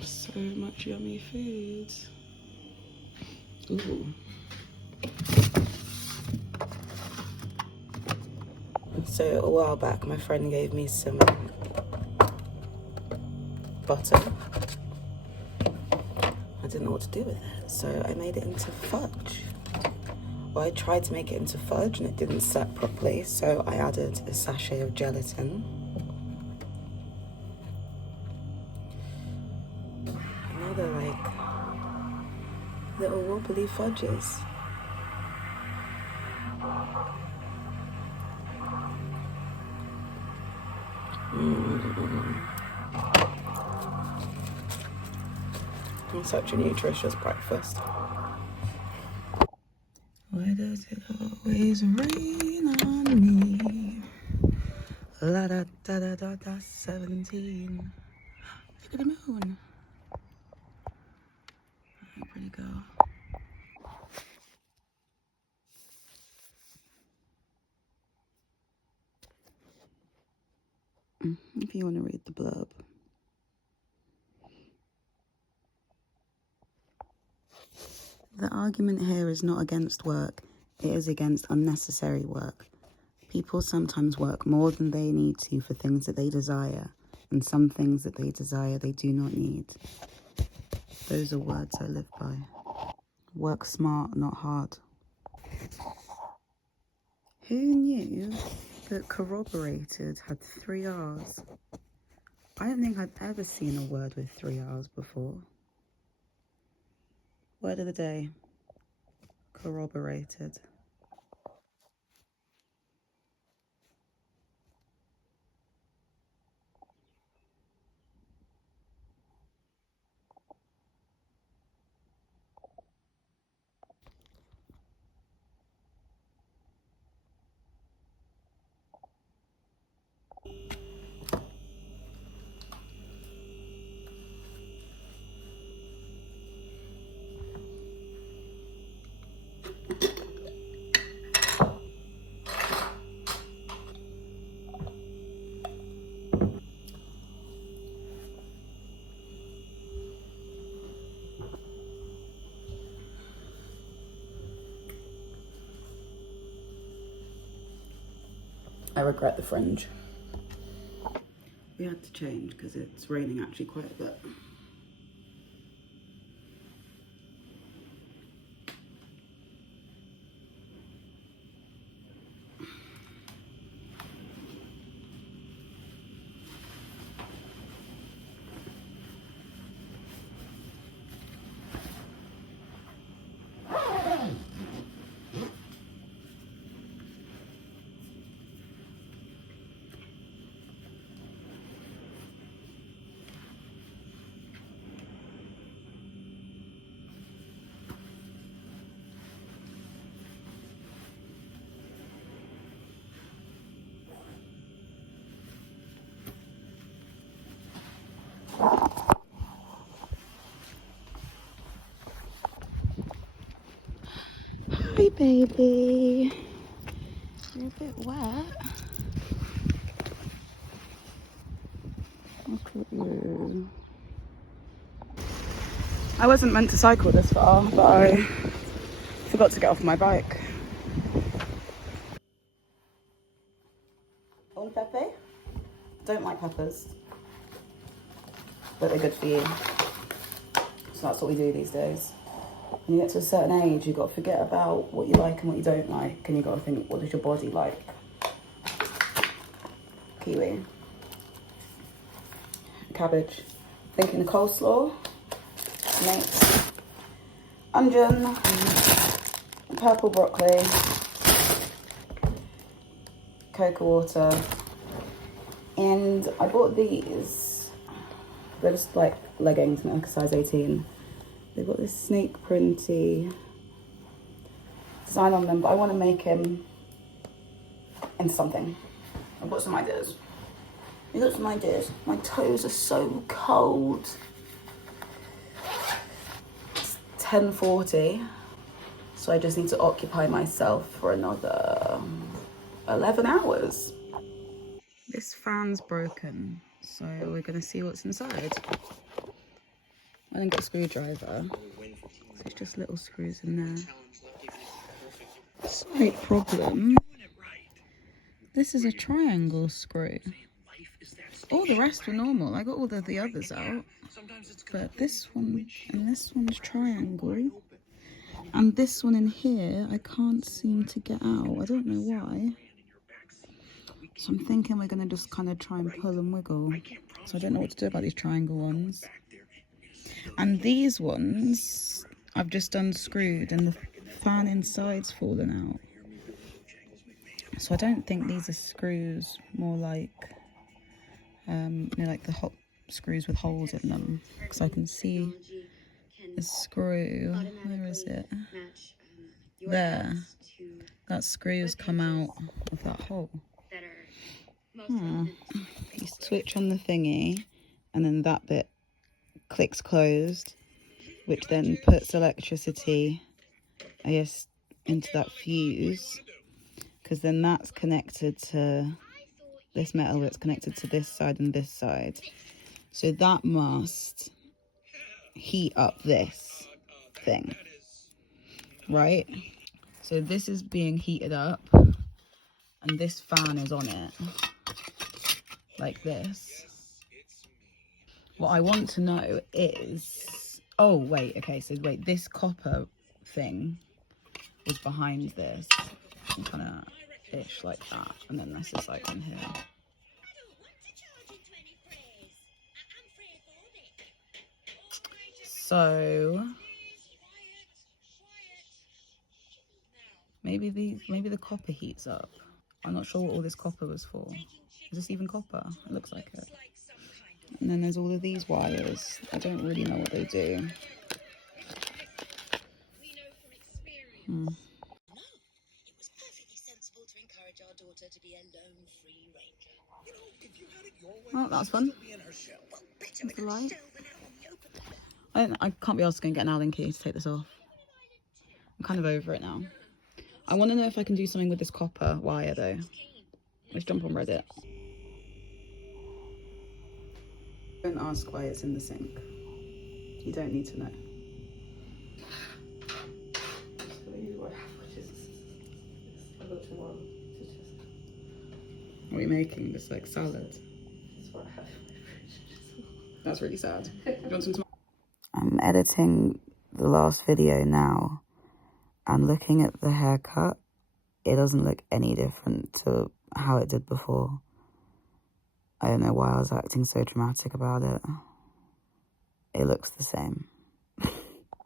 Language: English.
So much yummy food. Ooh. So a while back, my friend gave me some butter. I didn't know what to do with it, so I made it into fudge. Well, I tried to make it into fudge and it didn't set properly, so I added a sachet of gelatin. And now they're like little wobbly fudges. It's such a nutritious breakfast. Why does it always rain on me? La da da da da da 17. Look at the moon. Hey, pretty girl. If you want to read the blurb. The argument here is not against work, it is against unnecessary work. People sometimes work more than they need to for things that they desire, and some things that they desire they do not need. Those are words I live by. Work smart, not hard. Who knew that corroborated had 3 R's? I don't think I've ever seen a word with 3 R's before. Word of the day, corroborated. I regret the fringe. We had to change because it's raining actually quite a bit. Hi, baby. You're a bit wet. Look at you. I wasn't meant to cycle this far, but I forgot to get off my bike. On Pepe? Don't like peppers, but they're good for you. So that's what we do these days. When you get to a certain age, you've got to forget about what you like and what you don't like, and you've got to think, what does your body like? Kiwi. Cabbage. Thinking of coleslaw. Mate. Onion. Purple broccoli. Cocoa water. And I bought these. They're just like leggings, like a size 18. They've got this snake printy design on them, but I want to make him into something. I've got some ideas. I've got some ideas. My toes are so cold. It's 10:40, so I just need to occupy myself for another 11 hours. This fan's broken, so we're gonna see what's inside. I didn't get a screwdriver. So it's just little screws in there. Slight problem. This is a triangle screw. All the rest were normal. I got all of the others out. But this one and this one's triangle. And this one in here, I can't seem to get out. I don't know why. So I'm thinking we're going to just kind of try and pull and wiggle. So I don't know what to do about these triangle ones. And these ones, I've just unscrewed and the fan inside's fallen out. So I don't think these are screws, more like, you know, like the hot screws with holes in them. Because I can see a screw, where is it? There. That screw has come out of that hole. You switch on the thingy and then that bit clicks closed, which then puts electricity, I guess, into that fuse, because then that's connected to this metal that's connected to this side and this side. So that must heat up this thing, right? So this is being heated up and this fan is on it like this. What I want to know is, oh wait, okay, so wait, this copper thing is behind this, kind of ish like that, and then this is like on here. So maybe the copper heats up. I'm not sure what all this copper was for. Is this even copper? It looks like it. And then there's all of these wires. I don't really know what they do. Oh, that was fun. That's the light. I can't be asked to go and get an Allen key to take this off. I'm kind of over it now. I want to know if I can do something with this copper wire though. Let's jump on Reddit. Don't ask why it's in the sink. You don't need to know. What are you making? This like salad? That's really sad. Do you want some tomatoes? I'm editing the last video now and looking at the haircut, it doesn't look any different to how it did before. I don't know why I was acting so dramatic about it. It looks the same.